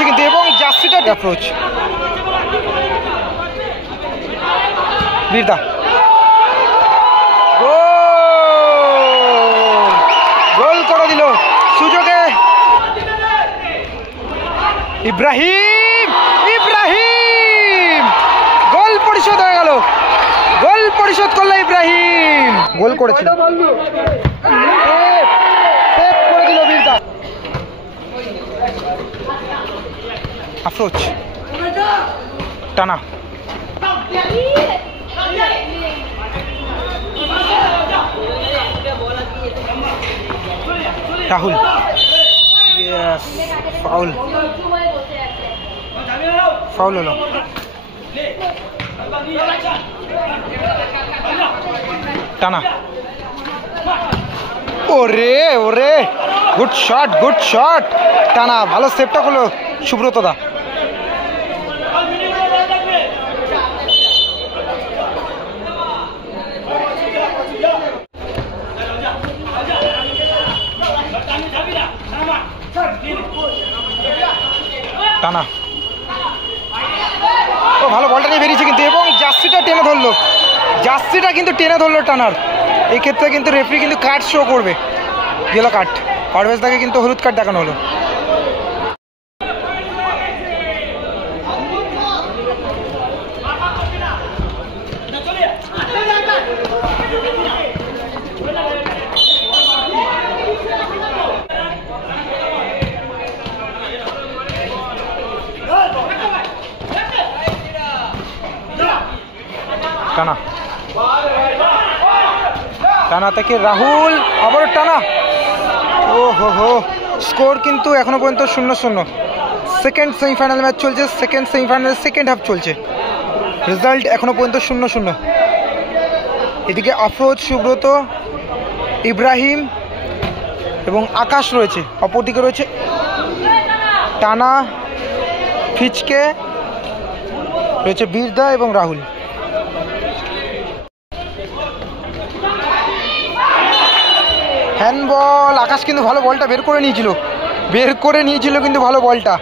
বেরিয়েছে কিন্তু এবং জার্সিটা অ্যাপ্রোচ বীরদা গোল করে দিল সুযোগে ইব্রাহিম গোল পরিশোধ হয়ে গেল গোল পরিশোধ করলো ইব্রাহিম গোল করেছিল সেভ করে দিল বীরদা আফরোজ টানা রাহুল ফাউল হলো টানা ওরে গুড শট টানা ভালো সেভটা করলো সুব্রত দা টানা ও ভালো বলটা নিয়ে বেরিয়েছে কিন্তু এবং জার্সিটা কিন্তু টেনে ধরলো টানার এই ক্ষেত্রে কিন্তু রেফারি কিন্তু কার্ড শো করবে ইয়েলো কার্ড পারভেজ দাকে কিন্তু হলুদ কার্ড দেখানো হলো টানা থেকে রাহুল আবার টানা ও স্কোর কিন্তু এখনো পর্যন্ত 0-0 সেকেন্ড সেমিফাইনাল ম্যাচ চলছে সেকেন্ড সেমিফাইনাল সেকেন্ড হাফ চলছে রেজাল্ট এখনো পর্যন্ত 0-0 এদিকে আফরোজ সুব্রত ইব্রাহিম এবং আকাশ রয়েছে অপরদিকে রয়েছে টানা ফিচকে রয়েছে বীরদা এবং রাহুল হ্যান্ডবল আকাশ কিন্তু ভালো বলটা বের করে নিয়েছিল কিন্তু ভালো বলটা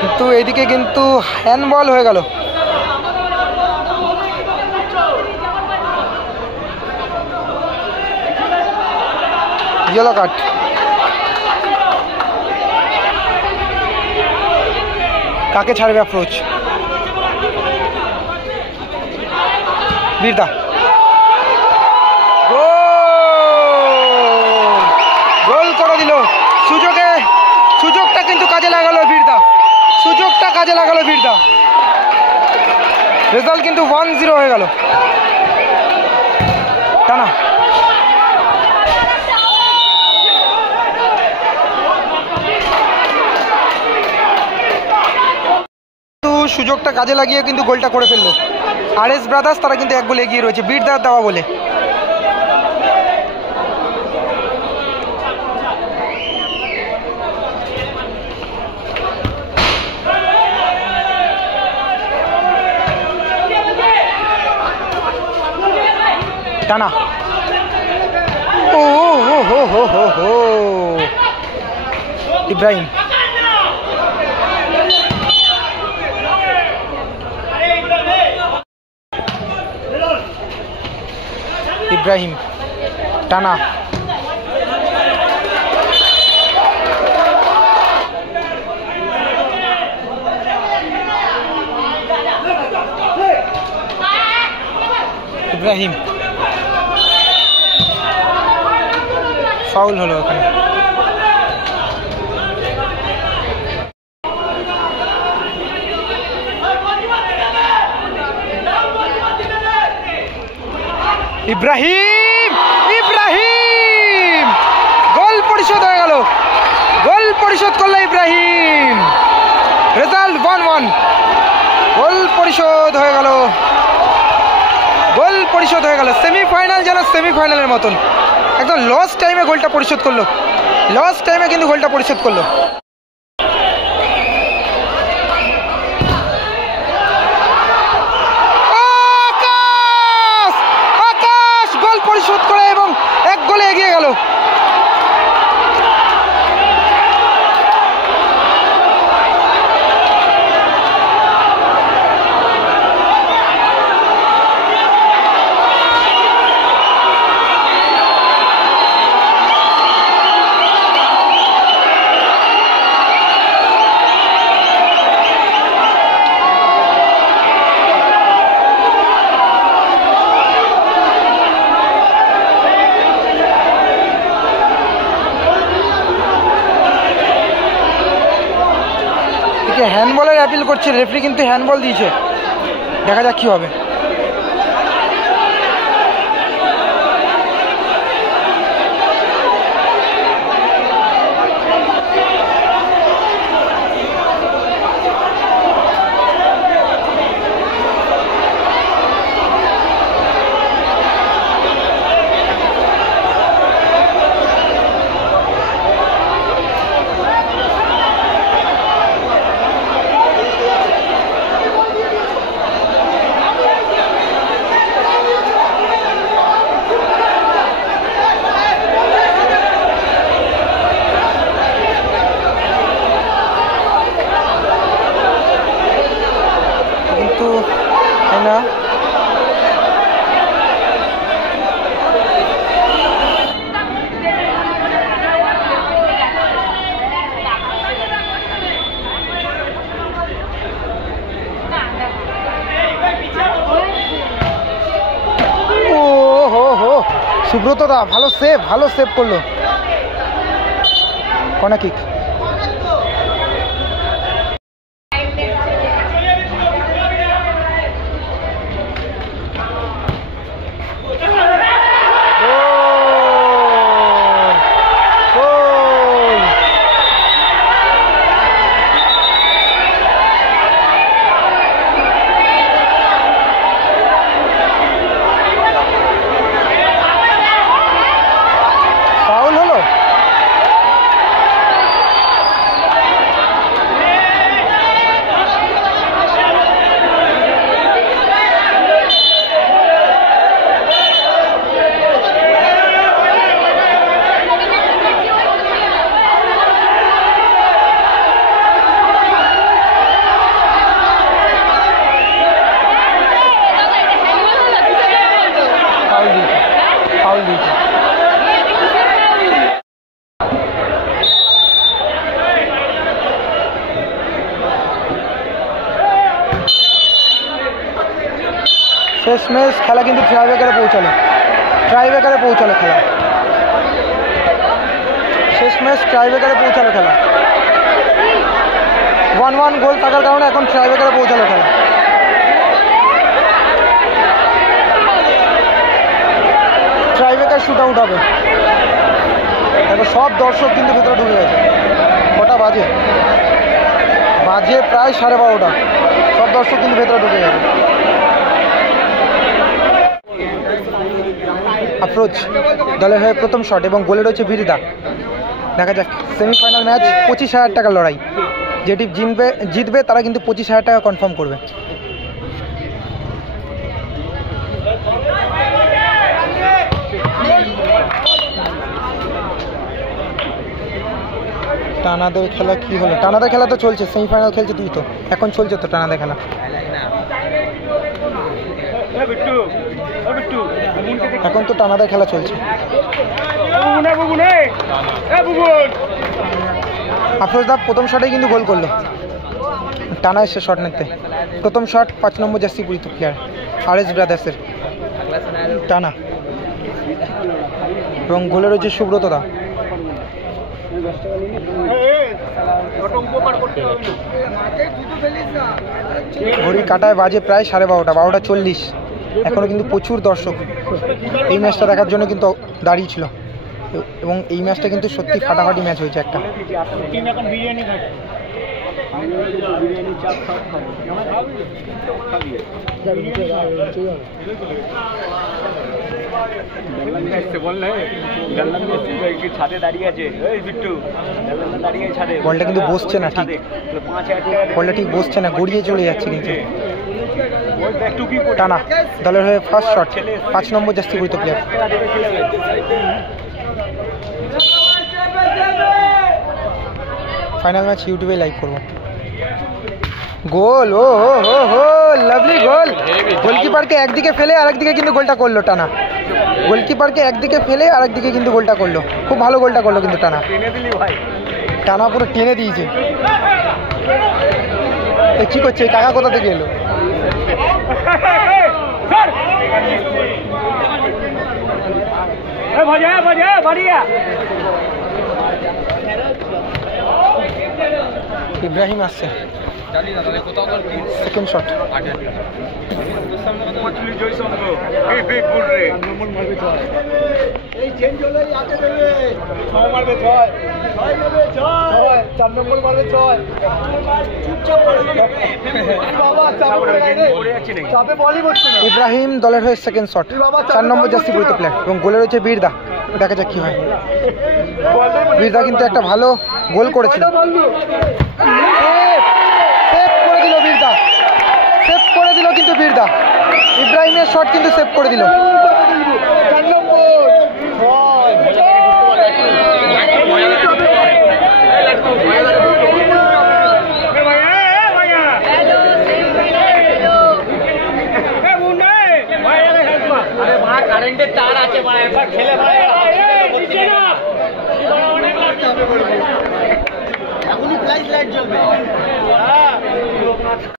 কিন্তু এদিকে কিন্তু হ্যান্ডবল হয়ে গেল ইয়েলো কার্ড কাকে ছাড়বে অ্যাপ্রোচ বীরদা গোল করে দিল সুযোগটা কিন্তু কাজে লাগালো বীরদা রেজাল্ট কিন্তু 1-0 হয়ে গেল টানা সুযোগটা কাজে লাগিয়ে কিন্তু গোলটা করে ফেললো আরএস ব্রাদার্স তারা কিন্তু 1 গোল এগিয়ে রয়েছে বীরদার দেওয়া বলে টানা হো ইব্রাহিম টানা ইব্রাহিম ফাউল হলো ওখানে ইব্রাহিম গোল পরিশোধ হয়ে গেল গোল পরিশোধ করলো ইব্রাহিম রেজাল্ট 1-1 গোল পরিশোধ হয়ে গেল সেমিফাইনাল যেন সেমিফাইনালের মতন একদম লস টাইমে গোলটা পরিশোধ করলো আকাশ গোল পরিশোধ করে এবং 1 গোলে এগিয়ে গেল হ্যান্ডবলের অ্যাপিল করছে, রেফারি কিন্তু হ্যান্ডবল দিয়েছে, দেখা যাক কি হবে। সুব্রত দা ভালো সেভ করলো, কর্নার কিক। শেষমেশ খেলা কিন্তু ট্রাইব্রেকারে পৌঁছালো খেলা, শেষমেশ ট্রাইব্রেকারে পৌঁছালো খেলা। 1-1 গোল থাকার কারণে এখন ট্রাইব্রেকারে পৌঁছালো খেলা। ট্রাইব্রেকার শুট আউট হবে। দেখো সব দর্শক কিন্তু ভেতরে ঢুকে গেছে। কটা বাজে প্রায় 12:30। সব দর্শক কিন্তু ভেতরে ঢুকে গেছে। আফরোজ দলের হয়ে প্রথম শট এবং গোলে রয়েছে বিরিদা। দেখা যাক সেমিফাইনাল ম্যাচ 25,000 টাকার লড়াই। যে টিম জিতবে তারা কিন্তু 25,000 টাকা কনফার্ম করবে। টানাদের খেলা কি হলো? টানাদের খেলা তো চলছে, সেমিফাইনাল খেলছে তুই তো, এখন চলছে তো টানাদের খেলা। এখন তো টানাদের খেলা চলছে। আফরোজদা প্রথম শটে কিন্তু গোল করলো, টানা এসে শট নিতে। প্রথম শট 5 নম্বর জার্সি পরিত প্লেয়ার RS ব্রাদার্সের টানা, এবং গোলে রয়েছে সুব্রত দা। ঘড়ির কাটায় বাজে প্রায় 12:30, এখনো কিন্তু প্রচুর দর্শক এই ম্যাচটা দেখার জন্য কিন্তু দাঁড়িয়ে ছিল, এবং এই ম্যাচটা কিন্তু সত্যি ফাটাফাটি ম্যাচ হয়েছে একটা। বলটা কিন্তু বসছে না, ঠিক বলটা ঠিক বসছে না, গড়িয়ে চলে যাচ্ছে কিন্তু। টানা দলের হয়ে ফার্স্ট শট 5 নম্বর জার্সি পরিত প্লেয়ার। ফাইনাল ম্যাচ ইউটিউবে লাইভ করবো। গোল, ও হো হো, লাভলি গোল। গোলকিপারকে একদিকে ফেলে আরেকদিকে কিন্তু গোলটা করলো টানা। গোলকিপারকে একদিকে ফেলে আরেকদিকে কিন্তু গোলটা করলো, খুব ভালো গোলটা করলো কিন্তু টানা। টানা পুরো টেনে দিয়েছে। কি করছে কাকা, কোথা থেকে এলো? ইব্রাহিম আসছে, সেকেন্ড শট। ইব্রাহিম দলের হয়ে সেকেন্ড শট, 4 নম্বর জার্সি পরিহিত প্লেয়ার, এবং গোলে রয়েছে বীরদা। দেখা যাক কি হয়। বীরদা কিন্তু একটা ভালো গোল করেছিল, সেভ করে দিল বীরদা, সেভ করে দিল কিন্তু বীরদা। ইব্রাহিমের শট কিন্তু সেভ করে দিল। কারেন্টের তার আছে ভাই, একবার খেলে ভাই এখনই ফ্ল্যাশ লাইট জ্বলবে।